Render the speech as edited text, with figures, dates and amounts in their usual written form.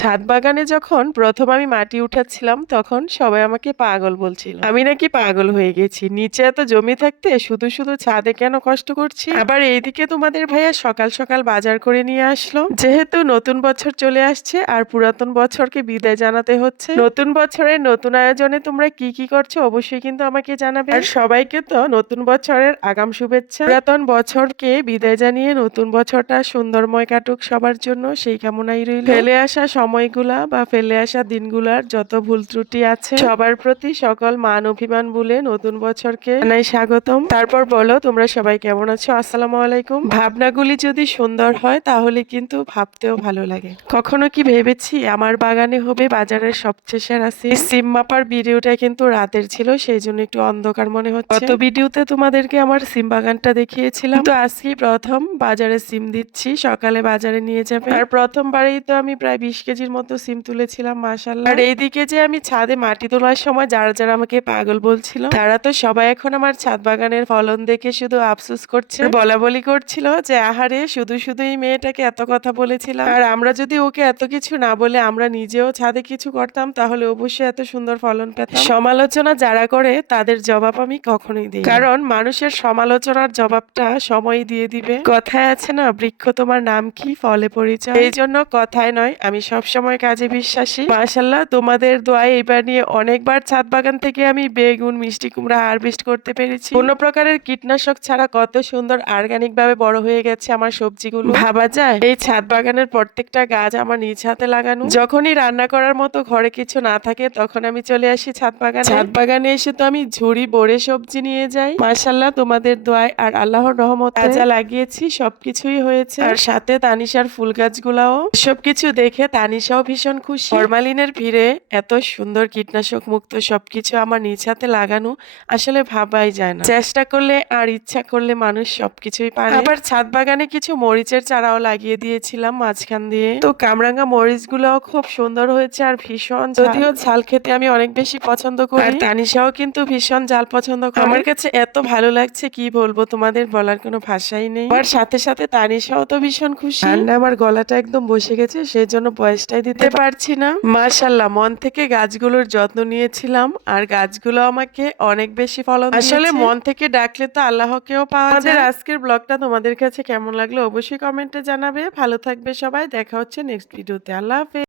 ছাদ বাগানে যখন প্রথম আমি মাটি উঠাচ্ছিলাম তখন সবাই আমাকে পাগল বলছিল। আমি নাকি পাগল হয়ে গেছি। নিচে এত জমি থাকতে শুধু শুধু ছাদে কেন কষ্ট করছি। আবার এইদিকে তোমাদের ভাইয়া সকাল সকাল বাজার করে নিয়ে আসলো। যেহেতু নতুন বছর চলে আসছে আর পুরাতন বছরকে বিদায় জানাতে হচ্ছে, নতুন বছরের নতুন আয়োজনে তোমরা কি কি করছো অবশ্যই কিন্তু আমাকে জানাবে। আর সবাইকে তো নতুন বছরের আগাম শুভেচ্ছা। পুরাতন বছরকে বিদায় জানিয়ে নতুন বছরটা সুন্দরময় কাটুক সবার জন্য, সেই কামনাই রইল। ফেলে আসা সময়গুলা বা ফেলে আসা দিনগুলার যত ভুল ত্রুটি আছে সবার প্রতি সকল মান অভিমান ভুলে নতুন বছরকে জানাই স্বাগতম। তারপর বলো তোমরা সবাই কেমন আছো? আসসালামু আলাইকুম। ভাবনাগুলি যদি সুন্দর হয় তাহলে কিন্তু ভাবতেও ভালো লাগে। কখনো কি ভেবেছি আমার বাগানে হবে বাজারের সবচেয়ে সেরা সিম? সিম মাপার ভিডিওটা কিন্তু রাতের ছিল, সেই জন্য একটু অন্ধকার মনে হচ্ছে। গত ভিডিওতে তোমাদেরকে আমার সিম বাগানটা দেখিয়েছিলাম, তো আজকে প্রথম বাজারে সিম দিচ্ছি, সকালে বাজারে নিয়ে যাবে। আর প্রথমবারেই তো আমি প্রায় 20 কেজির মতো সিম তুলেছিলাম, মাশাআল্লাহ। আর এইদিকে যে আমি ছাদে মাটি তোলার সময় যারা যারা আমাকে পাগল বলছিল, তারা তো সবাই এখন আমার ছাদ বাগানের ফলন দেখে শুধু আফসোস করছে, বলা বলি করছিল যে আহারে শুধু শুধু এই মেয়েটাকে এত কথা বলেছিলাম। আর আমরা যদি ওকে এত কিছু না বলে আমরা নিজেও ছাদে কিছু করতাম তাহলে অবশ্যই এত সুন্দর ফলন পেতাম। সমালোচনা যারা করে তাদের জবাব আমি কখনোই দিই না, কারণ মানুষের সমালোচনার জবাবটা সময় দিয়ে দিবে। কথায় আছে না, বৃক্ষ তোমার নাম কি ফলে পরিচয়। এই জন্য কথায় নয়, আমি সব সময় কাজে বিশ্বাসী। মাশাআল্লাহ, তোমাদের দোয়ায় এবার নিয়ে অনেকবার ছাদ বাগান থেকে আমি বেগুন, মিষ্টি কুমড়া হারভেস্ট করতে পেরেছি। কোনো প্রকারের কীটনাশক ছাড়া কত সুন্দর অর্গানিক ভাবে বড় হয়ে গেছে আমার সবজিগুলো, ভাবা যায়। এই ছাদ বাগানের প্রত্যেকটা গাছ আমার নিজ হাতে লাগানো। যখনই রান্না করার মতো ঘরে কিছু না থাকে তখন আমি চলে আসি ছাদ বাগানে। ছাদ বাগানে এসে তো আমি ঝুড়ি ভরে সবজি নিয়ে যাই। মাশাআল্লাহ, তোমাদের দোয়ায় আর আল্লাহর রহমতে যা লাগিয়েছি সবকিছুই হয়েছে। আর সাথে তানিশার ফুল গাছগুলাও। সবকিছু দেখে তানিশাও ভীষণ খুশি। ফরমালিনের ভিড়ে এত সুন্দর কীটনাশক মুক্ত সবকিছু আমার নিজ হাতে লাগানো আসলে ভাবাই যায় না। চেষ্টা করলে আর ইচ্ছা করলে মানুষ সবকিছুই পারে। আবার ছাদ বাগানে কিছু মরিচের চারাও লাগিয়ে দিয়েছিলাম মাঝখান দিয়ে। তো কামরাঙ্গা মরিচ গুলাও খুব সুন্দর হয়েছে আর ভীষণ, যদিও ঝাল খেতে আমি অনেক বেশি পছন্দ করি। আর তানিশাও কিন্তু ভীষণ ঝাল পছন্দ করে। আমার কাছে এত ভালো লাগছে কি বলবো, তোমাদের বলার কোনো ভাষাই নেই। আর সাথে সাথে তানিশাও তো ভীষণ খুশি। ঠান্ডা আমার গলাটা একদম বসে গেছে, সেই জন্য ভয়েসটাই দিতে পারছি না। মাশাআল্লাহ, মন থেকে গাছগুলোর যত্ন নিয়েছিলাম আর গাছগুলো আমাকে অনেক বেশি ফলন দিয়েছে। আসলে মন থেকে ডাকলে তো আল্লাহকেও পাওয়া যায়। আমাদের আজকের ব্লগটা তোমাদের কাছে কেমন লাগলো অবশ্যই কমেন্টে জানাবে। ভালো থাকবে সবাই, দেখা হচ্ছে নেক্সট ভিডিওতে। আল্লাহ হাফেজ।